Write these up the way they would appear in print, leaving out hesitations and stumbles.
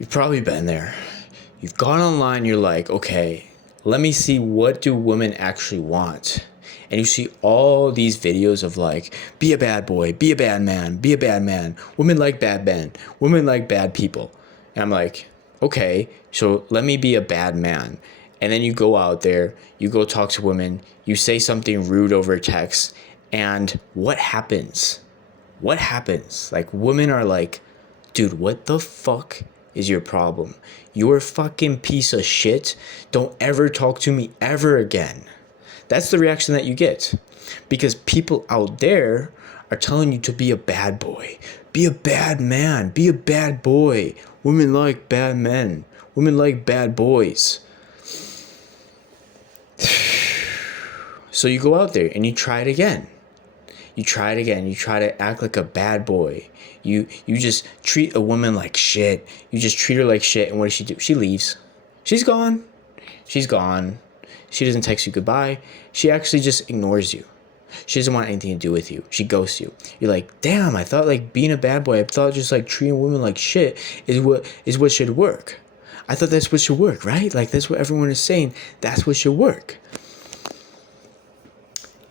You've probably been there. You've gone online, you're like, okay, let me see what do women actually want. And you see all these videos of like, be a bad boy, be a bad man, be a bad man. Women like bad men. Women like bad people. And I'm like, okay, so let me be a bad man. And then you go out there, you go talk to women, you say something rude over text, and what happens? What happens? Like, women are like, dude, what the fuck is your problem? You're a fucking piece of shit. Don't ever talk to me ever again. That's the reaction that you get. Because people out there are telling you to be a bad boy. Be a bad man. Be a bad boy. Women like bad men. Women like bad boys. So you go out there and you try it again. You try it again. You try to act like a bad boy. You just treat a woman like shit. You just treat her like shit. And what does she do? She leaves. She's gone. She's gone. She doesn't text you goodbye. She actually just ignores you. She doesn't want anything to do with you. She ghosts you. You're like, damn, I thought like being a bad boy, I thought just like treating women like shit is what should work. I thought that's what should work, right? Like that's what everyone is saying. That's what should work.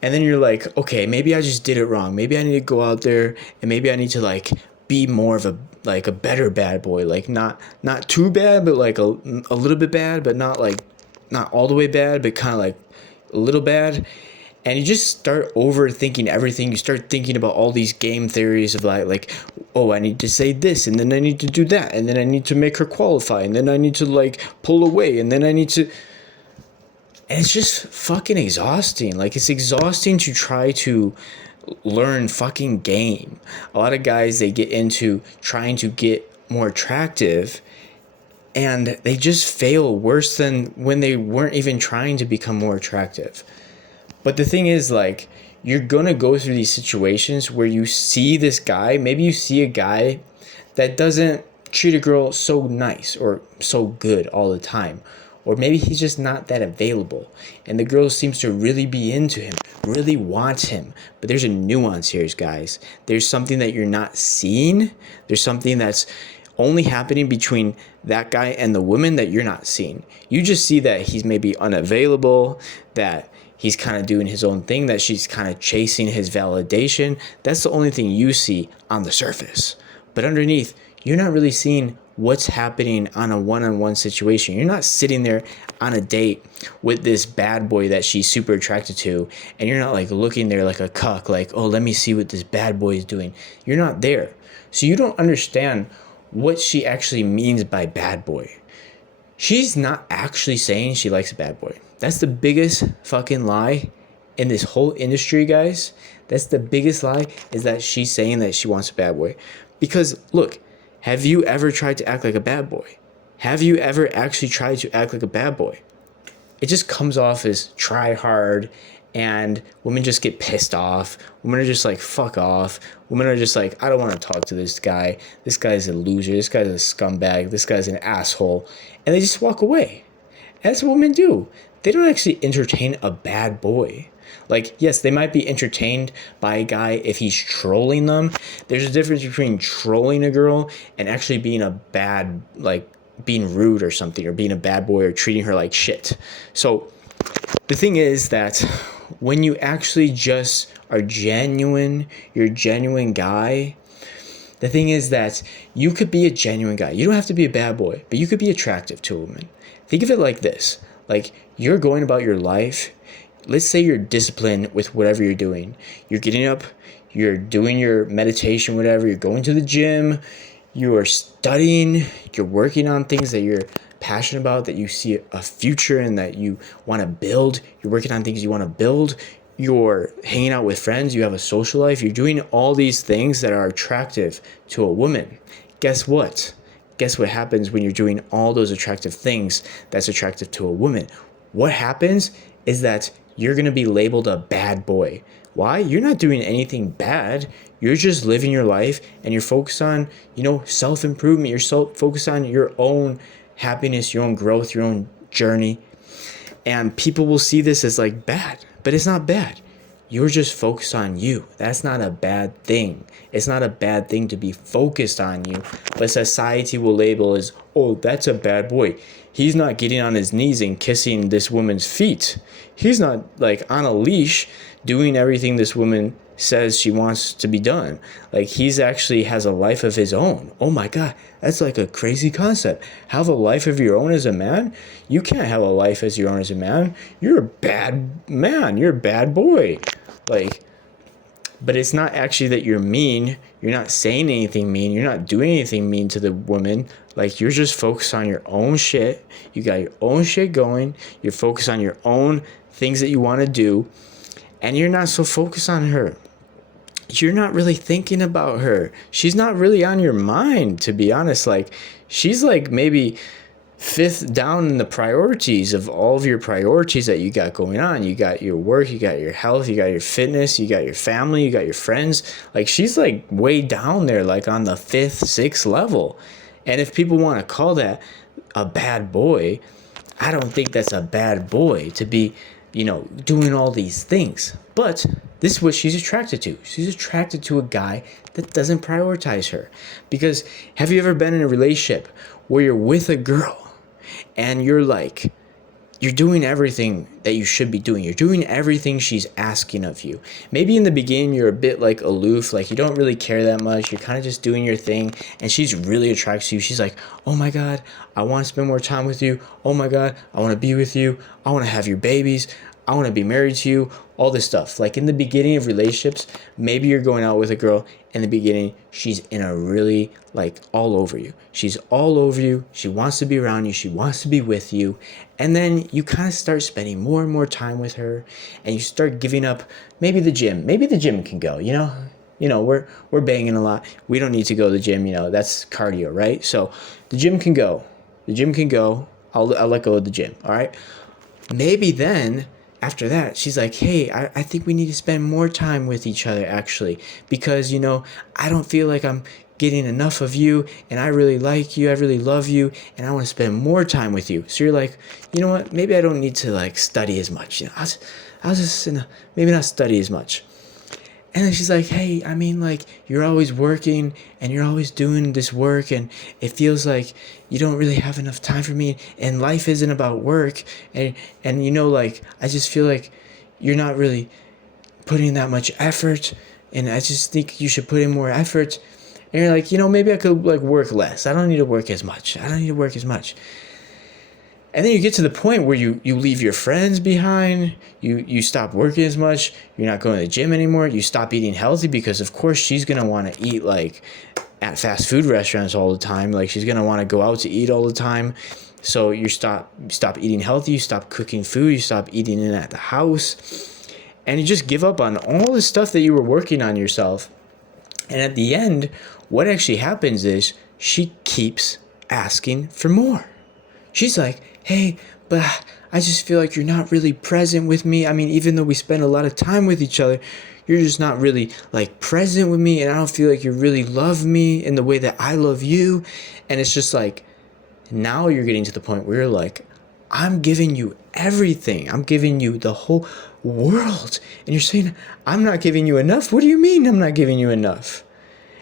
And then you're like, okay, maybe I just did it wrong. Maybe I need to go out there and maybe I need to like be more of a better bad boy. Like not too bad, but like a little bit bad, but not all the way bad, but kind of like a little bad. And you just start overthinking everything. You start thinking about all these game theories of like, oh, I need to say this, and then I need to do that, and then I need to make her qualify, and then I need to like pull away, and then I need to. And it's just fucking exhausting. Like, it's exhausting to try to learn fucking game. A lot of guys, they get into trying to get more attractive and they just fail worse than when they weren't even trying to become more attractive. But the thing is, like, you're gonna go through these situations where you see this guy, maybe you see a guy that doesn't treat a girl so nice or so good all the time. Or maybe he's just not that available. And the girl seems to really be into him, really wants him. But there's a nuance here, guys. There's something that you're not seeing. There's something that's only happening between that guy and the woman that you're not seeing. You just see that he's maybe unavailable, that he's kind of doing his own thing, that she's kind of chasing his validation. That's the only thing you see on the surface. But underneath, you're not really seeing what's happening on a one-on-one situation. You're not sitting there on a date with this bad boy that she's super attracted to, and you're not like looking there like a cuck, like, oh, let me see what this bad boy is doing. You're not there. So you don't understand what she actually means by bad boy. She's not actually saying she likes a bad boy. That's the biggest fucking lie in this whole industry, guys. That's the biggest lie, is that she's saying that she wants a bad boy. Because look, have you ever tried to act like a bad boy? Have you ever actually tried to act like a bad boy? It just comes off as try hard, and women just get pissed off. Women are just like, fuck off. Women are just like, I don't want to talk to this guy. This guy's a loser. This guy's a scumbag. This guy's an asshole. And they just walk away. And that's what women do. They don't actually entertain a bad boy. Like, yes, they might be entertained by a guy if he's trolling them. There's a difference between trolling a girl and actually being a bad, like, being rude or something, or being a bad boy or treating her like shit. So the thing is that when you actually just are genuine, you're a genuine guy. The thing is that you could be a genuine guy. You don't have to be a bad boy, but you could be attractive to a woman. Think of it like this. Like, you're going about your life. Let's say you're disciplined with whatever you're doing. You're getting up, you're doing your meditation, whatever. You're going to the gym, you are studying, you're working on things that you're passionate about, that you see a future in, that you want to build. You're working on things you want to build. You're hanging out with friends. You have a social life. You're doing all these things that are attractive to a woman. Guess what? Guess what happens when you're doing all those attractive things that's attractive to a woman? What happens is that you're going to be labeled a bad boy. Why? You're not doing anything bad. You're just living your life, and you're focused on, self-improvement. You're focused on your own happiness, your own growth, your own journey. And people will see this as like bad, but it's not bad. you're just focused on you. That's not a bad thing. It's not a bad thing to be focused on you, but society will label as, oh, that's a bad boy. He's not getting on his knees and kissing this woman's feet. He's not like on a leash doing everything this woman says she wants to be done. Like, he's actually has a life of his own. Oh my God, that's like a crazy concept. Have a life of your own as a man? You can't have a life as your own as a man. You're a bad man. You're a bad boy. Like, but it's not actually that you're mean. You're not saying anything mean. You're not doing anything mean to the woman. Like, you're just focused on your own shit. You got your own shit going. You're focused on your own things that you want to do. And you're not so focused on her. You're not really thinking about her. She's not really on your mind, to be honest. Like, she's like maybe fifth down in the priorities of all of your priorities that you got going on. You got your work, you got your health, you got your fitness, you got your family, you got your friends. Like, she's like way down there, like on the fifth, sixth level. And if people want to call that a bad boy, I don't think that's a bad boy to be, doing all these things. But this is what she's attracted to. She's attracted to a guy that doesn't prioritize her. Because have you ever been in a relationship where you're with a girl and you're doing everything that you should be doing. You're doing everything she's asking of you. Maybe in the beginning you're a bit like aloof, like you don't really care that much. You're kind of just doing your thing, and she's really attracted to you. She's like, oh my God, I want to spend more time with you. Oh my God, I want to be with you. I want to have your babies. I want to be married to you, all this stuff. Like, in the beginning of relationships, maybe you're going out with a girl. In the beginning, she's in a really, all over you. She's all over you. She wants to be around you. She wants to be with you. And then you kind of start spending more and more time with her, and you start giving up maybe the gym. Maybe the gym can go, we're banging a lot. We don't need to go to the gym, that's cardio, right? So the gym can go. The gym can go. I'll let go of the gym, all right? Maybe then, after that, she's like, hey, I think we need to spend more time with each other, actually, because, I don't feel like I'm getting enough of you, and I really like you, I really love you, and I want to spend more time with you. So you're like, you know what, maybe I don't need to, study as much. I'll just maybe not study as much. And then she's like, hey, you're always working and you're always doing this work, and it feels like you don't really have enough time for me, and life isn't about work. And I just feel like you're not really putting that much effort, and I just think you should put in more effort. And you're like, maybe I could work less. I don't need to work as much. And then you get to the point where you leave your friends behind, you stop working as much, you're not going to the gym anymore, you stop eating healthy, because of course she's going to want to eat at fast food restaurants all the time. She's going to want to go out to eat all the time. So you stop eating healthy, you stop cooking food, you stop eating it at the house, and you just give up on all the stuff that you were working on yourself. And at the end, what actually happens is she keeps asking for more. She's like, hey, but I just feel like you're not really present with me. Even though we spend a lot of time with each other, you're just not really present with me, and I don't feel like you really love me in the way that I love you. And it's just now you're getting to the point where you're like, I'm giving you everything. I'm giving you the whole world. And you're saying, I'm not giving you enough? What do you mean I'm not giving you enough?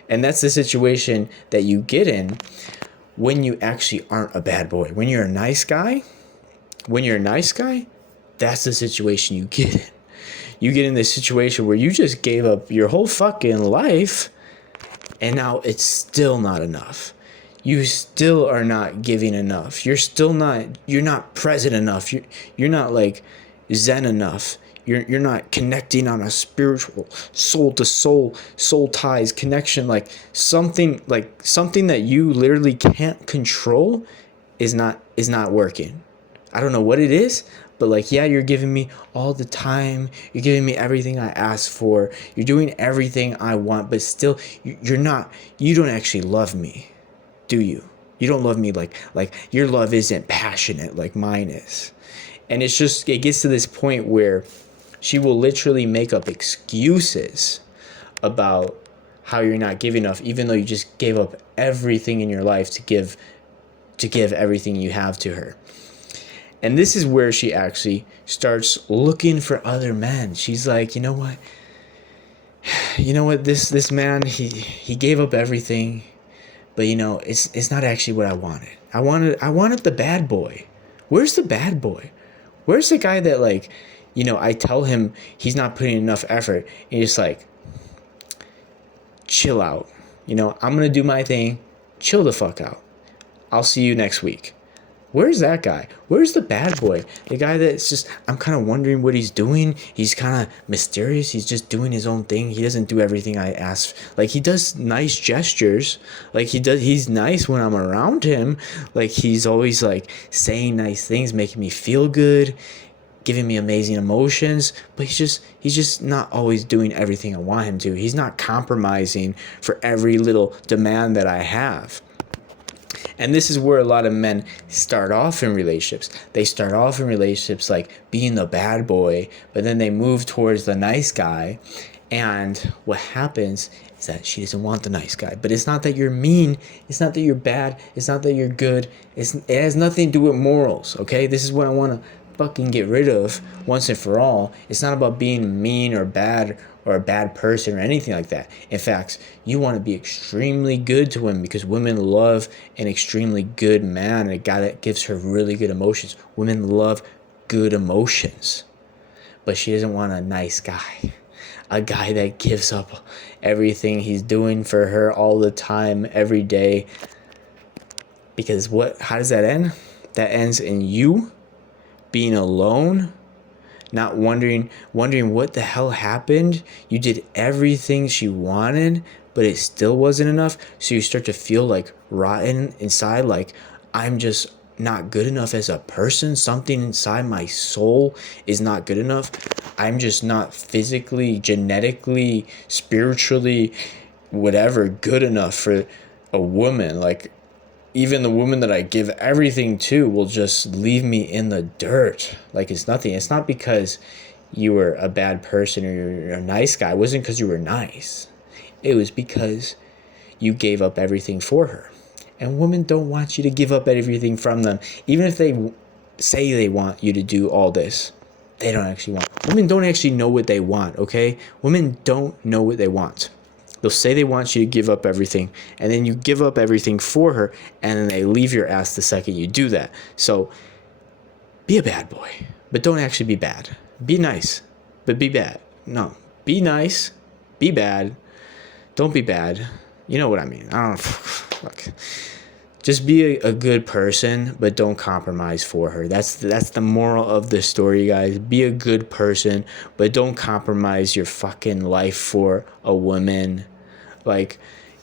And that's the situation that you get in when you actually aren't a bad boy. When you're a nice guy, that's the situation you get in. You get in this situation where you just gave up your whole fucking life, and now it's still not enough. You still are not giving enough. You're not present enough. You're not zen enough. You're not connecting on a spiritual soul to soul ties connection, something that you literally can't control is not working. I don't know what it is, but you're giving me all the time. You're giving me everything I ask for. You're doing everything I want, but still you don't actually love me, do you? You don't love me like your love isn't passionate like mine is. And it gets to this point where she will literally make up excuses about how you're not giving enough, even though you just gave up everything in your life to give everything you have to her. And this is where she actually starts looking for other men. She's like, you know what? This man, he gave up everything, but it's not actually what I wanted. I wanted the bad boy. Where's the bad boy? Where's the guy that, like, I tell him he's not putting enough effort, and he's just like, chill out. I'm gonna do my thing. Chill the fuck out. I'll see you next week. Where's that guy? Where's the bad boy? The guy that's just, I'm kind of wondering what he's doing. He's kind of mysterious. He's just doing his own thing. He doesn't do everything I ask. Like, he does nice gestures. Like, he's nice when I'm around him. Like, he's always, like, saying nice things, making me feel good, giving me amazing emotions. But he's just not always doing everything I want him to. He's not compromising for every little demand that I have. And this is where a lot of men start off in relationships. They start off in relationships like being the bad boy, but then they move towards the nice guy. And what happens is that she doesn't want the nice guy. But it's not that you're mean. It's not that you're bad. It's not that you're good. It has nothing to do with morals, okay? This is what I want to fucking get rid of once and for all. It's not about being mean or bad or a bad person or anything like that. In fact, you want to be extremely good to women, because women love an extremely good man, and a guy that gives her really good emotions. Women love good emotions. But she doesn't want a nice guy. A guy that gives up everything he's doing for her all the time, every day. Because how does that end? That ends in you being alone, not wondering what the hell happened. You did everything she wanted, but it still wasn't enough. So you start to feel like rotten inside, like, I'm just not good enough as a person. Something inside my soul is not good enough. I'm just not physically, genetically, spiritually, whatever, good enough for a woman. Like, even the woman that I give everything to will just leave me in the dirt. Like, it's nothing. It's not because you were a bad person or you're a nice guy. It wasn't because you were nice. It was because you gave up everything for her. And women don't want you to give up everything from them. Even if they say they want you to do all this, they don't actually want. Women don't actually know what they want, okay? Women don't know what they want. They'll say they want you to give up everything, and then you give up everything for her, and then they leave your ass the second you do that. So be a bad boy, but don't actually be bad. Be nice, but be bad. No, be nice, be bad. Don't be bad. You know what I mean. I don't fuck. Just be a good person, but don't compromise for her. That's the moral of the story, guys. Be a good person, but don't compromise your fucking life for a woman. Like,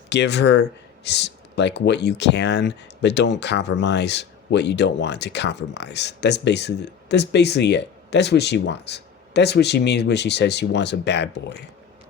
give her like what you can, but don't compromise what you don't want to compromise. That's basically it. That's what she wants. That's what she means when she says she wants a bad boy.